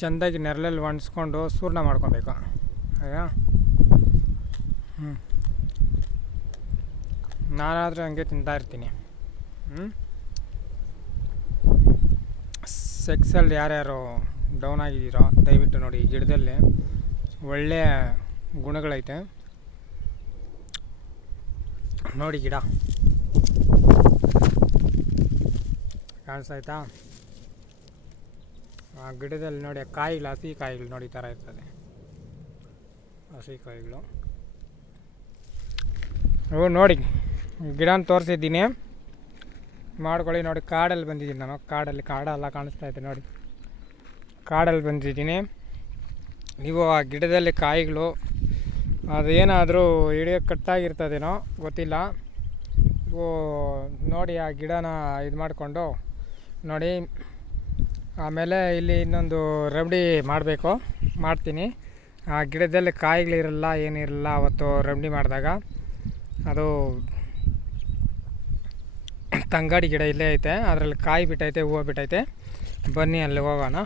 ಚೆಂದಾಗಿ ನೆರಳಲ್ಲಿ ಒಣಸ್ಕೊಂಡು ಚೂರ್ಣ ಮಾಡ್ಕೊಬೇಕು ಆಗ ನಾನಾದರೂ ಹಂಗೆ ತಿಂತಾಯಿರ್ತೀನಿ. ಸೆಕ್ಸಲ್ಲಿ ಯಾರ್ಯಾರು ಡೌನ್ ಆಗಿದ್ದೀರೋ ದಯವಿಟ್ಟು ನೋಡಿ, ಈ ಗಿಡದಲ್ಲಿ ಒಳ್ಳೆಯ ಗುಣಗಳೈತೆ ನೋಡಿ. ಗಿಡ ಕಾಣಿಸ್ತಾಯ್ತಾ? ಆ ಗಿಡದಲ್ಲಿ ನೋಡಿ ಕಾಯಿಗಳು, ಹಸಿ ಕಾಯಿಗಳು ನೋಡಿ ಈ ಥರ ಇರ್ತದೆ, ಹಸಿ ಕಾಯಿಗಳು. ನೋಡಿ ಗಿಡನ ತೋರಿಸಿದ್ದೀನಿ, ಮಾಡ್ಕೊಳ್ಳಿ. ನೋಡಿ ಕಾಡಲ್ಲಿ ಬಂದಿದ್ದೀನಿ ನಾನು, ಕಾಡೆಲ್ಲ ಕಾಣಿಸ್ತೈತೆ ನೋಡಿ, ಕಾಡಲ್ಲಿ ಬಂದಿದ್ದೀನಿ. ನೀವು ಆ ಗಿಡದಲ್ಲಿ ಕಾಯಿಗಳು ಅದೇನಾದರೂ ಹಿಡಿಯೋ ಕಟ್ಟಾಗಿರ್ತದೇನೋ ಗೊತ್ತಿಲ್ಲ. ನೋಡಿ ಆ ಗಿಡನ ಇದು ಮಾಡಿಕೊಂಡು ನೋಡಿ. ಆಮೇಲೆ ಇಲ್ಲಿ ಇನ್ನೊಂದು ರೆಮಿಡಿ ಮಾಡ್ತೀನಿ. ಆ ಗಿಡದಲ್ಲಿ ಕಾಯಿಗಳಿರಲ್ಲ, ಏನಿರಲ್ಲ. ಅವತ್ತು ರೆಮಿಡಿ ಮಾಡಿದಾಗ ಅದು ತಂಗಾಡಿ ಗಿಡ ಇಲ್ಲೇ ಐತೆ, ಅದರಲ್ಲಿ ಕಾಯಿ ಬಿಟ್ಟೈತೆ, ಹೂವು ಬಿಟ್ಟೈತೆ. ಬನ್ನಿ ಅಲ್ಲಿ ಹೋಗೋಣ.